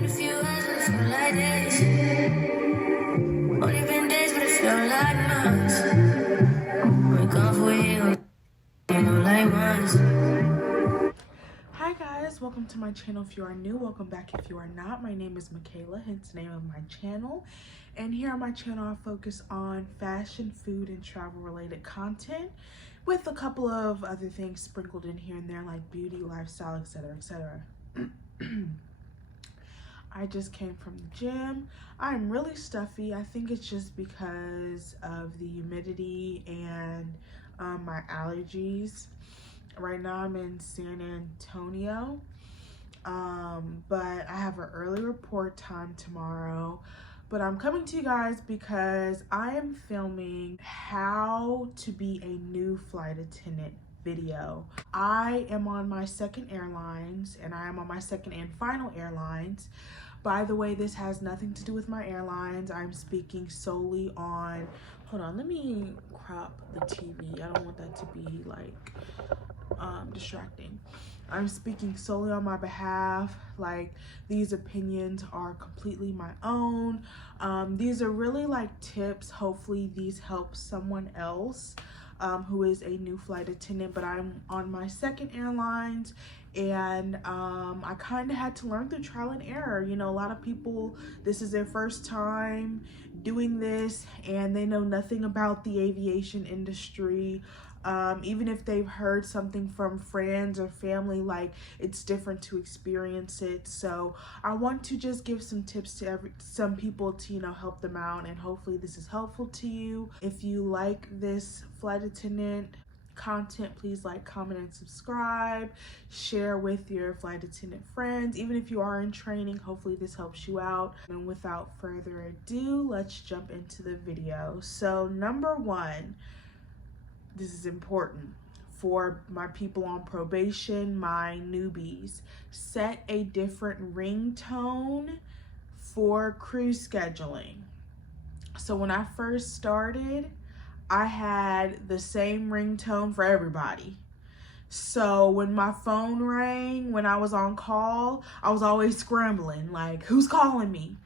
been a few hours, but it feel like days. Only been days, but it feel like months. We're gone for years, you know, like months. Hi guys, welcome to my channel. If you are new, welcome back. If you are not, my name is Michaela, hence the name of my channel. And here on my channel, I focus on fashion, food, and travel related content with a couple of other things sprinkled in here and there like beauty, lifestyle, etc, etc. I just came from the gym. I'm really stuffy. I think it's just because of the humidity and my allergies. Right now I'm in San Antonio, but I have an early report time tomorrow. But I'm coming to you guys because I am filming how to be a new flight attendant video. I am on my second airlines, and I am on my second and final airlines. By the way, this has nothing to do with my airlines. I'm speaking solely on, hold on, let me crop the TV. I don't want that to be like distracting. I'm speaking solely on my behalf. Like, these opinions are completely my own. These are really like tips. Hopefully these help someone else who is a new flight attendant. But I'm on my second airlines, and I kind of had to learn through trial and error. You know, a lot of people, this is their first time doing this and they know nothing about the aviation industry. Even if they've heard something from friends or family, like, it's different to experience it. So I want to just give some tips to some people to, you know, help them out, and hopefully this is helpful to you. If you like this flight attendant content, please like, comment, and subscribe. Share with your flight attendant friends. Even if you are in training, hopefully this helps you out. And without further ado, let's jump into the video. So number one, this is important for my people on probation, my newbies. Set a different ringtone for crew scheduling. So when I first started, I had the same ringtone for everybody. So when my phone rang, when I was on call, I was always scrambling, like, who's calling me?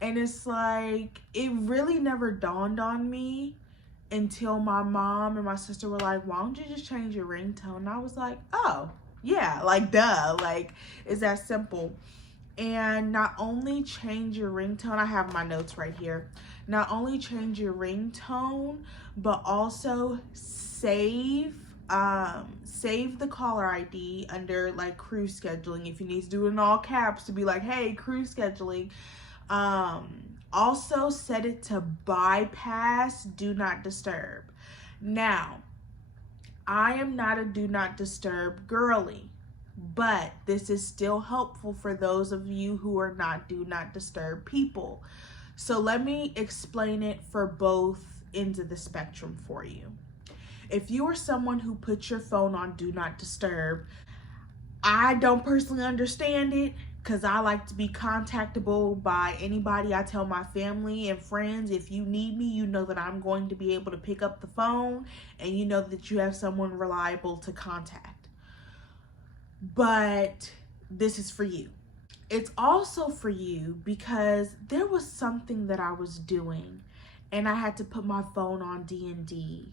And it's like, it really never dawned on me until my mom and my sister were like, why don't you just change your ringtone? And I was like, oh, yeah, like, duh, like, it's that simple. And not only change your ringtone, I have my notes right here. Not only change your ringtone, but also save the caller ID under like crew scheduling. If you need to do it in all caps to be like, hey, crew scheduling. Also set it to bypass do not disturb. Now, I am not a do not disturb girly, but this is still helpful for those of you who are not do not disturb people. So let me explain it for both ends of the spectrum for you. If you are someone who puts your phone on do not disturb, I don't personally understand it, because I like to be contactable by anybody. I tell my family and friends, if you need me, you know that I'm going to be able to pick up the phone, and you know that you have someone reliable to contact. But this is for you. It's also for you because there was something that I was doing and I had to put my phone on D&D.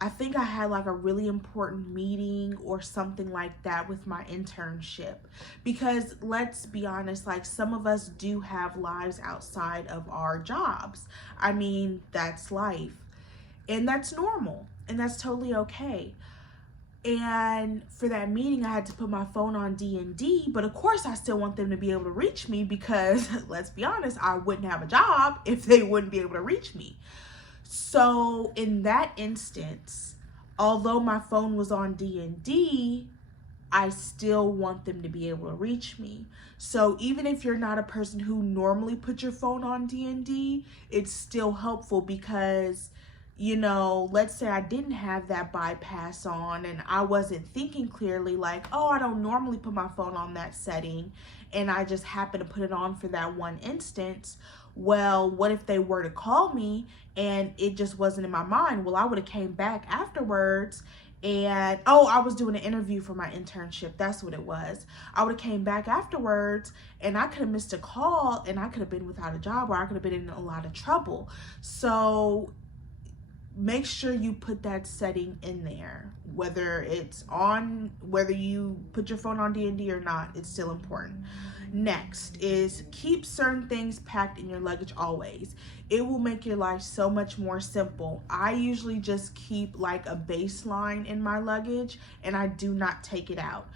I think I had like a really important meeting or something like that with my internship, because let's be honest, like, some of us do have lives outside of our jobs. I mean, that's life, and that's normal, and that's totally okay. And for that meeting, I had to put my phone on D&D, but of course I still want them to be able to reach me, because let's be honest, I wouldn't have a job if they wouldn't be able to reach me. So in that instance, although my phone was on D&D, I still want them to be able to reach me. So even if you're not a person who normally puts your phone on D&D, it's still helpful because, you know, let's say I didn't have that bypass on and I wasn't thinking clearly, like, oh, I don't normally put my phone on that setting, and I just happen to put it on for that one instance. Well, what if they were to call me and it just wasn't in my mind? Well, I would have came back afterwards And oh, I was doing an interview for my internship. That's what it was. I would have came back afterwards and I could have missed a call and I could have been without a job, or I could have been in a lot of trouble. So make sure you put that setting in there, whether it's on, whether you put your phone on D&D or not, it's still important. Next is keep certain things packed in your luggage always. It will make your life so much more simple. I usually just keep like a baseline in my luggage and I do not take it out.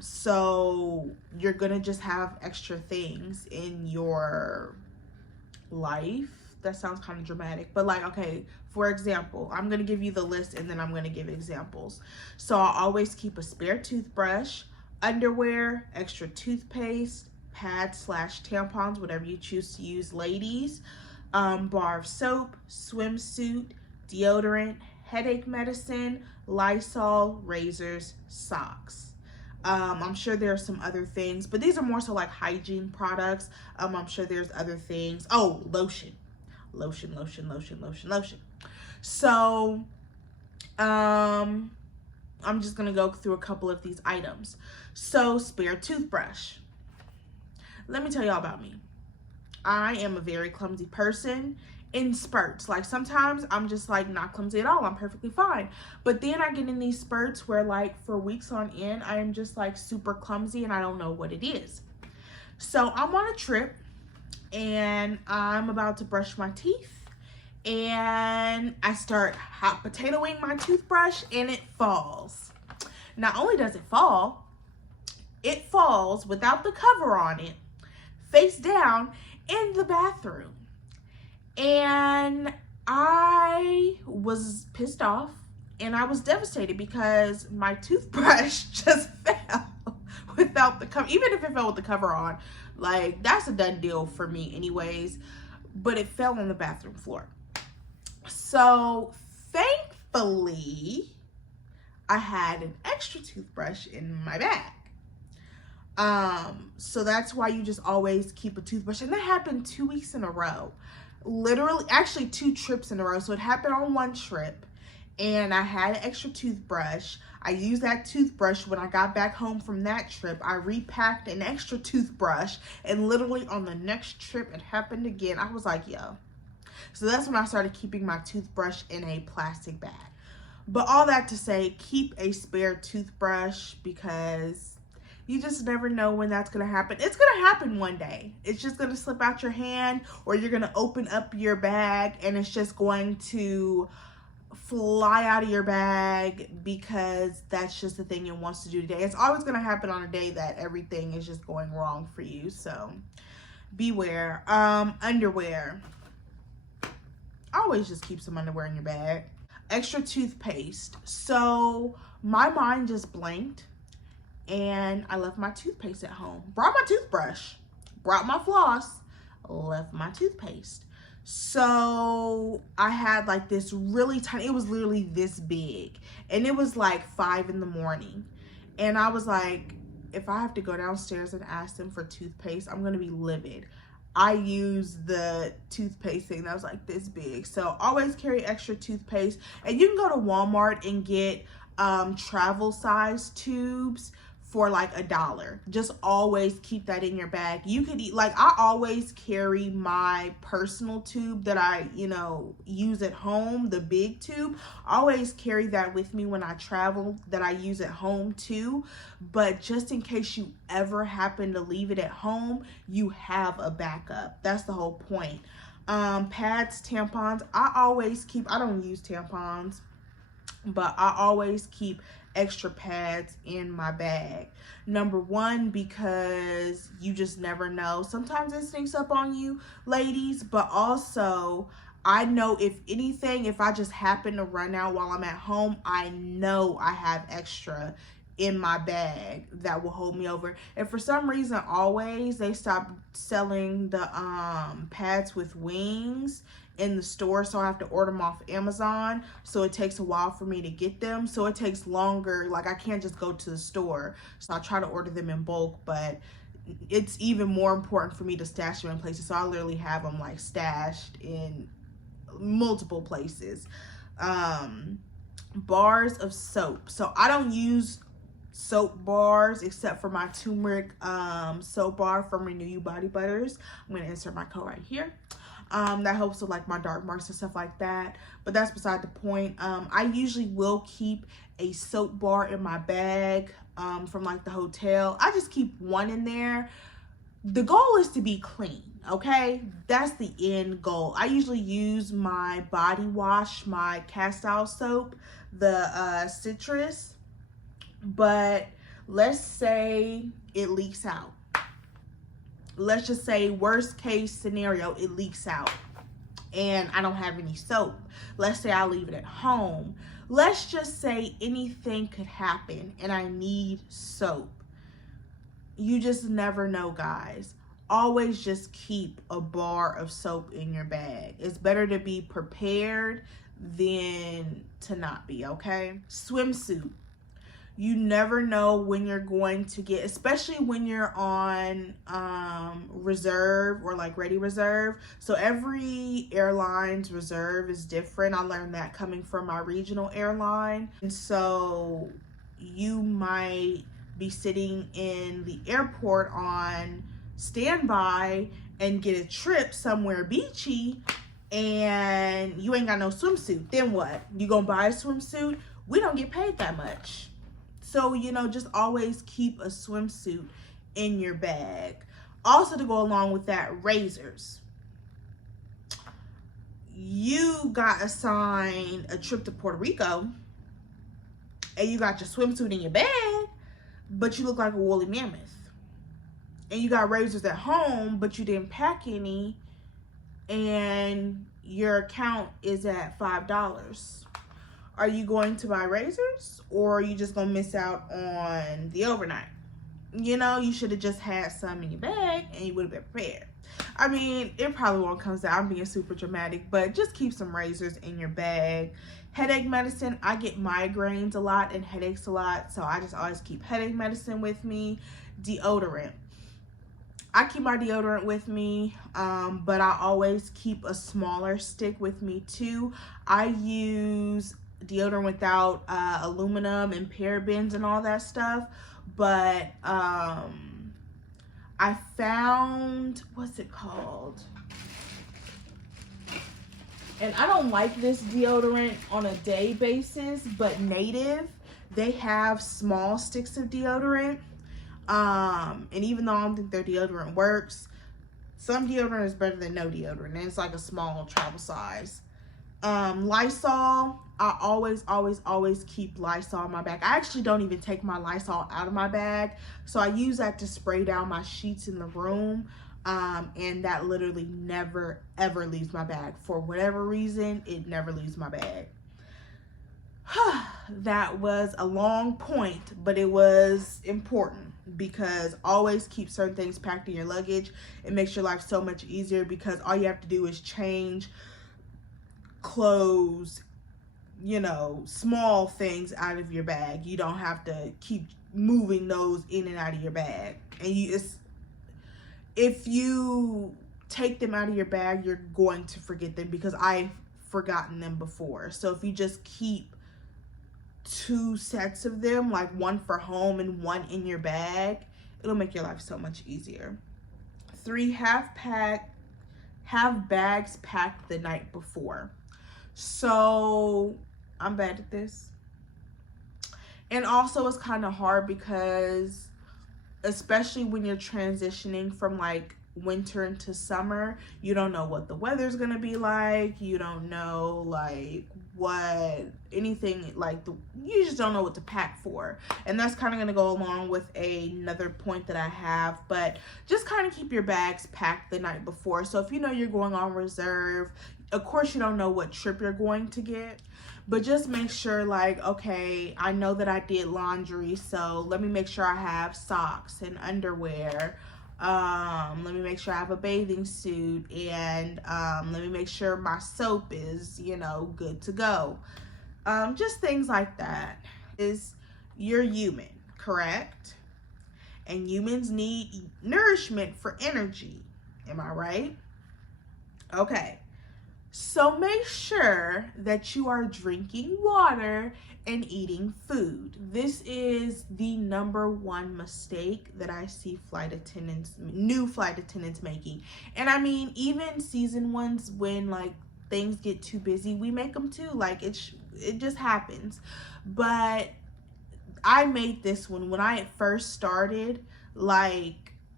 So you're gonna just have extra things in your life. That sounds kind of dramatic, but like, okay, for example, I'm gonna give you the list and then I'm gonna give examples. So I always keep a spare toothbrush, underwear, extra toothpaste, pads / tampons, whatever you choose to use, ladies, bar of soap, swimsuit, deodorant, headache medicine, Lysol, razors, socks. I'm sure there are some other things, but these are more so like hygiene products. I'm sure there's other things. Oh, lotion. So, I'm just gonna go through a couple of these items. So, spare toothbrush. Let me tell y'all about me. I am a very clumsy person in spurts. Like sometimes I'm just like not clumsy at all. I'm perfectly fine. But then I get in these spurts where like for weeks on end, I am just like super clumsy and I don't know what it is. So I'm on a trip and I'm about to brush my teeth and I start hot potatoing my toothbrush and it falls. Not only does it falls without the cover on it, face down in the bathroom. And I was pissed off and I was devastated because my toothbrush just fell without the cover. Even if it fell with the cover on, like that's a done deal for me anyways, but it fell on the bathroom floor. So thankfully I had an extra toothbrush in my bag. So that's why you just always keep a toothbrush. And that happened 2 weeks in a row. Literally, actually 2 trips in a row. So it happened on one trip and I had an extra toothbrush. I used that toothbrush when I got back home from that trip. I repacked an extra toothbrush and literally on the next trip it happened again. I was like, yo. So that's when I started keeping my toothbrush in a plastic bag. But all that to say, keep a spare toothbrush because you just never know when that's going to happen. It's going to happen one day. It's just going to slip out your hand or you're going to open up your bag and it's just going to fly out of your bag because that's just the thing it wants to do today. It's always going to happen on a day that everything is just going wrong for you. So beware. Underwear. Always just keep some underwear in your bag. Extra toothpaste. So my mind just blanked. And I left my toothpaste at home. Brought my toothbrush, brought my floss, left my toothpaste. So I had like this really tiny, it was literally this big. And it was like 5 in the morning. And I was like, if I have to go downstairs and ask them for toothpaste, I'm gonna be livid. I used the toothpaste thing that was like this big. So always carry extra toothpaste. And you can go to Walmart and get travel size tubes for like $1. Just always keep that in your bag. You could eat, like I always carry my personal tube that I, use at home, the big tube. I always carry that with me when I travel, that I use at home too. But just in case you ever happen to leave it at home, you have a backup. That's the whole point. Pads, tampons, I always keep, I don't use tampons, but I always keep extra pads in my bag. Number one, because you just never know. Sometimes it sneaks up on you, ladies, but also I know if anything, if I just happen to run out while I'm at home, I know I have extra in my bag that will hold me over. And for some reason, always they stopped selling the pads with wings in the store, so I have to order them off Amazon. So it takes a while for me to get them, so it takes longer. Like I can't just go to the store, so I try to order them in bulk, but it's even more important for me to stash them in places. So I literally have them like stashed in multiple places. bars of soap. So I don't use soap bars except for my turmeric soap bar from Renew You Body Butters. I'm gonna insert my code right here. That helps with like my dark marks and stuff like that, but that's beside the point. I usually will keep a soap bar in my bag from like the hotel. I just keep one in there. The goal is to be clean, okay? That's the end goal. I usually use my body wash, my cast-out soap, the citrus, but let's say it leaks out. Let's just say worst case scenario, it leaks out and I don't have any soap. Let's say I leave it at home. Let's just say anything could happen and I need soap. You just never know, guys. Always just keep a bar of soap in your bag. It's better to be prepared than to not be, okay? Swimsuit. You never know when you're going to get, especially when you're on reserve or like ready reserve. So every airline's reserve is different. I learned that coming from my regional airline. And so you might be sitting in the airport on standby and get a trip somewhere beachy and you ain't got no swimsuit. Then what? You gonna buy a swimsuit? We don't get paid that much. So, you know, just always keep a swimsuit in your bag. Also, to go along with that, razors. You got assigned a trip to Puerto Rico and you got your swimsuit in your bag, but you look like a woolly mammoth. And you got razors at home, but you didn't pack any, and your account is at $5. Are you going to buy razors, or are you just gonna miss out on the overnight? You know, you should have just had some in your bag and you would have been prepared. I mean, it probably won't come to, I'm being super dramatic, but just keep some razors in your bag. Headache medicine. I get migraines a lot and headaches a lot, so I just always keep headache medicine with me. Deodorant. I keep my deodorant with me, but I always keep a smaller stick with me too. I use deodorant without aluminum and parabens and all that stuff, but I found, what's it called? And I don't like this deodorant on a day basis, but Native, they have small sticks of deodorant. And even though I don't think their deodorant works, some deodorant is better than no deodorant. And it's like a small travel size. Lysol, I always keep Lysol in my bag. I actually don't even take my Lysol out of my bag. So I use that to spray down my sheets in the room. And that literally never, ever leaves my bag. For whatever reason, it never leaves my bag. That was a long point, but it was important, because always keep certain things packed in your luggage. It makes your life so much easier, because all you have to do is change clothes, you know, small things out of your bag. You don't have to keep moving those in and out of your bag. And if you take them out of your bag, you're going to forget them, because I've forgotten them before. So if you just keep 2 sets of them, like one for home and one in your bag, it'll make your life so much easier. 3, have bags packed the night before. So I'm bad at this. And also it's kind of hard, because especially when you're transitioning from like winter into summer, you don't know what the weather's gonna be like. You don't know like what anything like you just don't know what to pack for. And that's kind of gonna go along with another point that I have, but just kind of keep your bags packed the night before. So if you know you're going on reserve, of course you don't know what trip you're going to get, but just make sure like, okay, I know that I did laundry, so let me make sure I have socks and underwear. Let me make sure I have a bathing suit, and let me make sure my soap is, you know, good to go. Just things like that. You're human, correct? And humans need nourishment for energy. Am I right? Okay. So make sure that you are drinking water and eating food. This is the number one mistake that I see new flight attendants making. And I mean, even season ones, when like things get too busy, we make them too. Like it just happens. But I made this one when I first started. Like,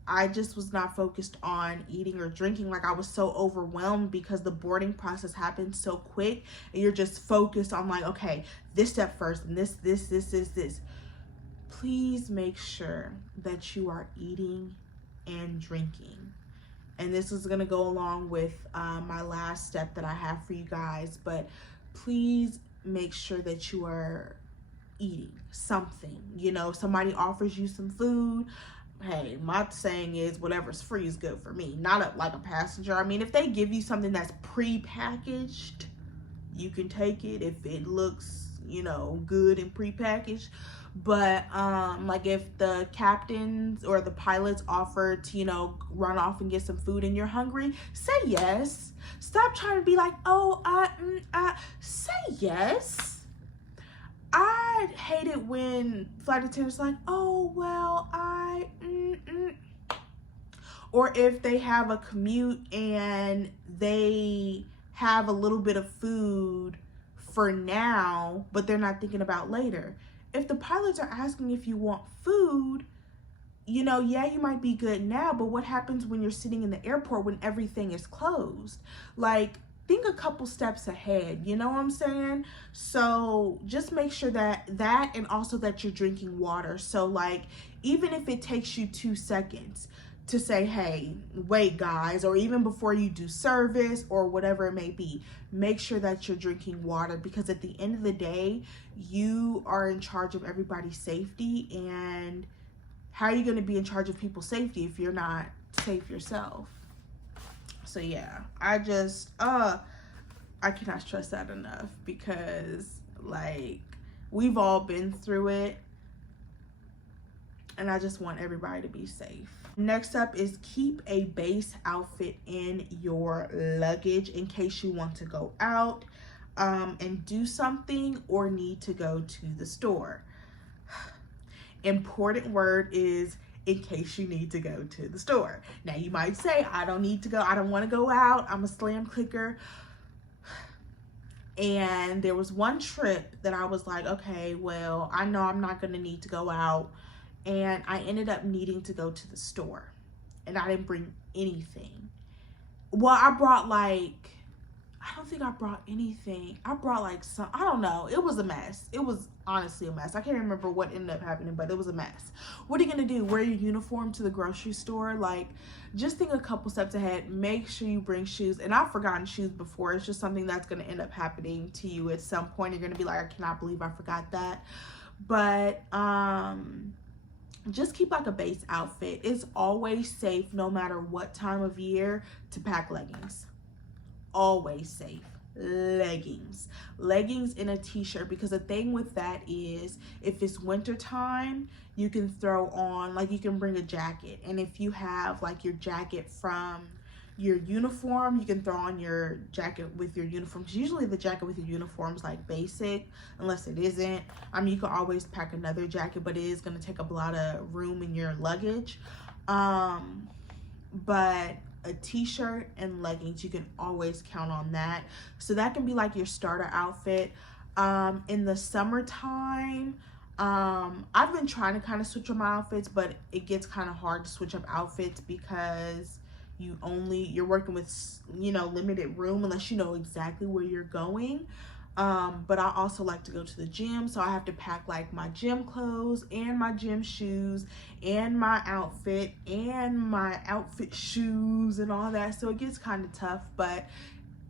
I just was not focused on eating or drinking. Like, I was so overwhelmed because the boarding process happens so quick, and you're just focused on like, okay, this step first, and this. Please make sure that you are eating and drinking. And this is gonna go along with my last step that I have for you guys, but please make sure that you are eating something. You know, somebody offers you some food, hey, my saying is whatever's free is good for me. Not like a passenger. I mean, if they give you something that's pre-packaged, you can take it if it looks, you know, good and pre-packaged. But like if the captains or the pilots offer to, you know, run off and get some food and you're hungry, say yes. Stop trying to be like, oh, say yes. I hate it when flight attendants like, oh, well, or if they have a commute and they have a little bit of food for now, but they're not thinking about later. If the pilots are asking if you want food, you know, yeah, you might be good now, but what happens when you're sitting in the airport when everything is closed? Like, think a couple steps ahead, you know what I'm saying? So just make sure that and also that you're drinking water. So like, even if it takes you 2 seconds to say, hey, wait guys, or even before you do service or whatever it may be, make sure that you're drinking water, because at the end of the day, you are in charge of everybody's safety. And how are you going to be in charge of people's safety if you're not safe yourself? So yeah, I cannot stress that enough, because like, we've all been through it, and I just want everybody to be safe. Next up is keep a base outfit in your luggage in case you want to go out and do something or need to go to the store. Important word is in case you need to go to the store. Now you might say, I don't need to go, I don't want to go out, I'm a slam clicker. And there was one trip that I was like, okay, well, I know I'm not going to need to go out. And I ended up needing to go to the store. And I didn't bring anything. Well, I brought like, I don't think I brought anything. I brought like some, I don't know. It was a mess. It was honestly a mess. I can't remember what ended up happening, but it was a mess. What are you going to do? Wear your uniform to the grocery store? Like, just think a couple steps ahead. Make sure you bring shoes. And I've forgotten shoes before. It's just something that's going to end up happening to you at some point. You're going to be like, I cannot believe I forgot that. But, just keep like a base outfit. It's always safe, no matter what time of year, to pack leggings. Always safe. Leggings and a t-shirt, because the thing with that is, if it's winter time, you can throw on, like, you can bring a jacket, and if you have like your jacket from your uniform, you can throw on your jacket with your uniform. Usually the jacket with your uniform is like basic, unless it isn't. I mean, you can always pack another jacket, but it is going to take up a lot of room in your luggage. But a t-shirt and leggings, you can always count on that. So that can be like your starter outfit. In the summertime, I've been trying to kind of switch up my outfits, but it gets kind of hard to switch up outfits because you're working with, you know, limited room unless you know exactly where you're going. But I also like to go to the gym, so I have to pack like my gym clothes and my gym shoes and my outfit shoes and all that. So it gets kind of tough, but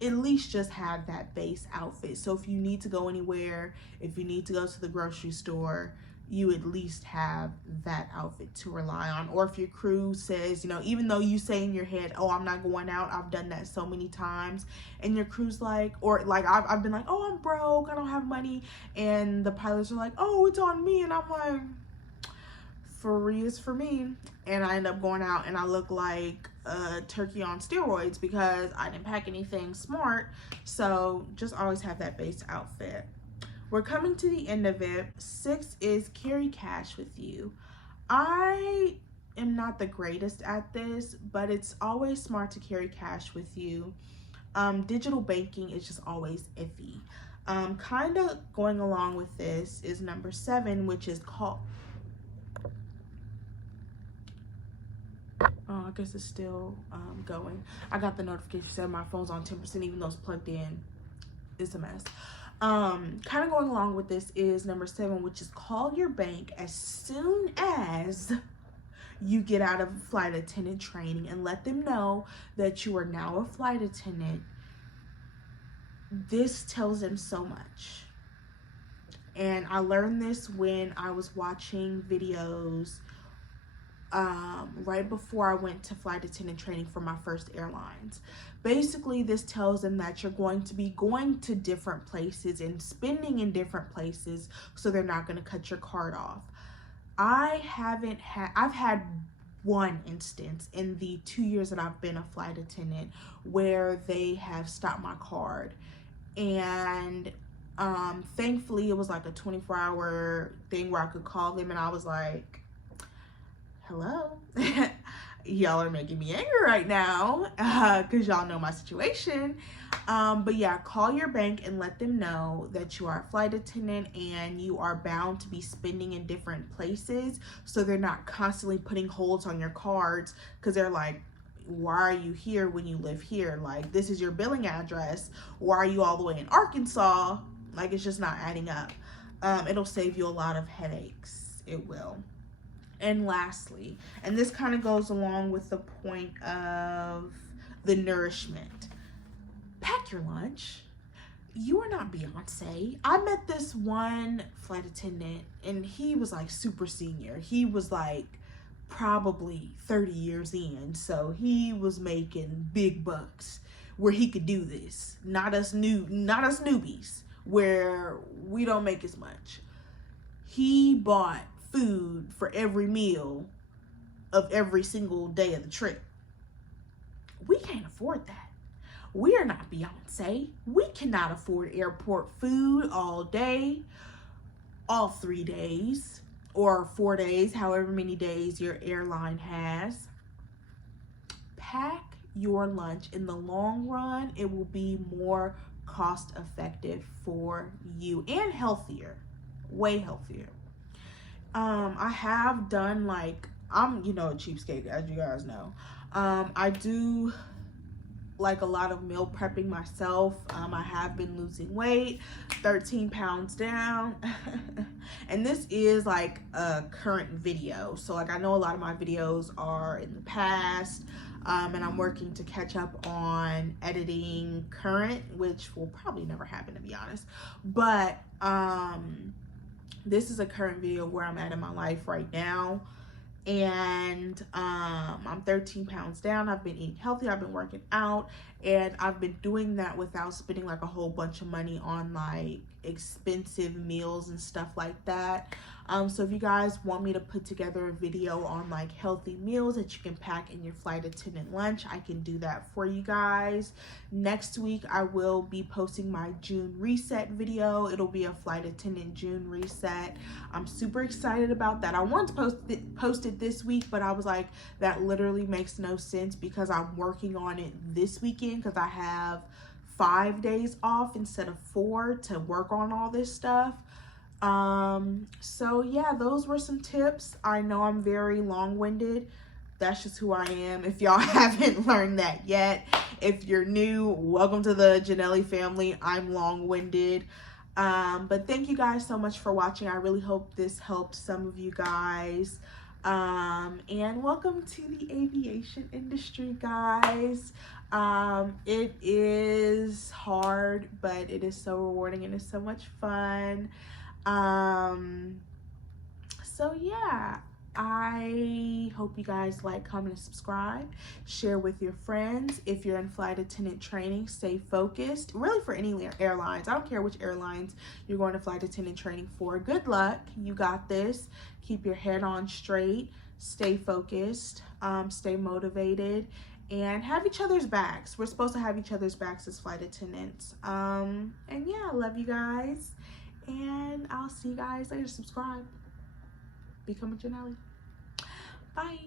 at least just have that base outfit. So if you need to go anywhere, if you need to go to the grocery store, you at least have that outfit to rely on. Or if your crew says, you know, even though you say in your head, oh, I'm not going out, I've done that so many times, and your crew's like, or like I've been like, oh, I'm broke, I don't have money, and the pilots are like, oh, it's on me, and I'm like, free is for me. And I end up going out and I look like a turkey on steroids because I didn't pack anything smart. So just always have that base outfit. We're coming to the end of it. 6 is carry cash with you. I am not the greatest at this, but it's always smart to carry cash with you. Digital banking is just always iffy. Kind of going along with this is number 7, which is called, oh, I guess it's still going. I got the notification said my phone's on 10%, even though it's plugged in. It's a mess. Kind of going along with this is number 7, which is call your bank as soon as you get out of flight attendant training and let them know that you are now a flight attendant. This tells them so much. And I learned this when I was watching videos right before I went to flight attendant training for my first airlines. Basically, this tells them that you're going to be going to different places and spending in different places, so they're not going to cut your card off. I've had one instance in the 2 years that I've been a flight attendant where they have stopped my card, and thankfully it was like a 24-hour thing where I could call them, and I was like, hello, y'all are making me angry right now because y'all know my situation. But yeah, call your bank and let them know that you are a flight attendant and you are bound to be spending in different places, so they're not constantly putting holds on your cards, because they're like, why are you here when you live here? Like, this is your billing address. Why are you all the way in Arkansas? Like, it's just not adding up. It'll save you a lot of headaches. It will. And lastly, and this kind of goes along with the point of the nourishment, pack your lunch. You are not Beyonce. I met this one flight attendant and he was like super senior. He was like probably 30 years in, so he was making big bucks where he could do this. Not us newbies where we don't make as much. He bought food for every meal of every single day of the trip. We can't afford that. We are not Beyonce. We cannot afford airport food all day, all 3 days, or 4 days, however many days your airline has. Pack your lunch. In the long run, it will be more cost effective for you and healthier, way healthier. I have done, like, I'm, a cheapskate, as you guys know. I do like a lot of meal prepping myself. I have been losing weight, 13 pounds down. And this is like a current video. So like, I know a lot of my videos are in the past, and I'm working to catch up on editing current, which will probably never happen, to be honest. But, this is a current video where I'm at in my life right now. And I'm 13 pounds down. I've been eating healthy. I've been working out. And I've been doing that without spending like a whole bunch of money on like expensive meals and stuff like that. So if you guys want me to put together a video on like healthy meals that you can pack in your flight attendant lunch, I can do that for you guys. Next week, I will be posting my June reset video. It'll be a flight attendant June reset. I'm super excited about that. I wanted to post it this week, but I was like, that literally makes no sense because I'm working on it this weekend because I have 5 days off instead of 4 to work on all this stuff. So yeah, those were some tips. I know I'm very long-winded. That's just who I am. If y'all haven't learned that yet, if you're new, welcome to the Janelli family. I'm long-winded. But thank you guys so much for watching. I really hope this helped some of you guys. And welcome to the aviation industry, guys. It is hard, but it is so rewarding and it's so much fun. So yeah, I hope you guys like, comment, and subscribe. Share with your friends. If you're in flight attendant training, stay focused. Really, for any airlines. I don't care which airlines you're going to flight attendant training for. Good luck. You got this. Keep your head on straight. Stay focused. Stay motivated. And have each other's backs. We're supposed to have each other's backs as flight attendants. And yeah, I love you guys. And I'll see you guys later. Subscribe. Become a Janelle. Bye.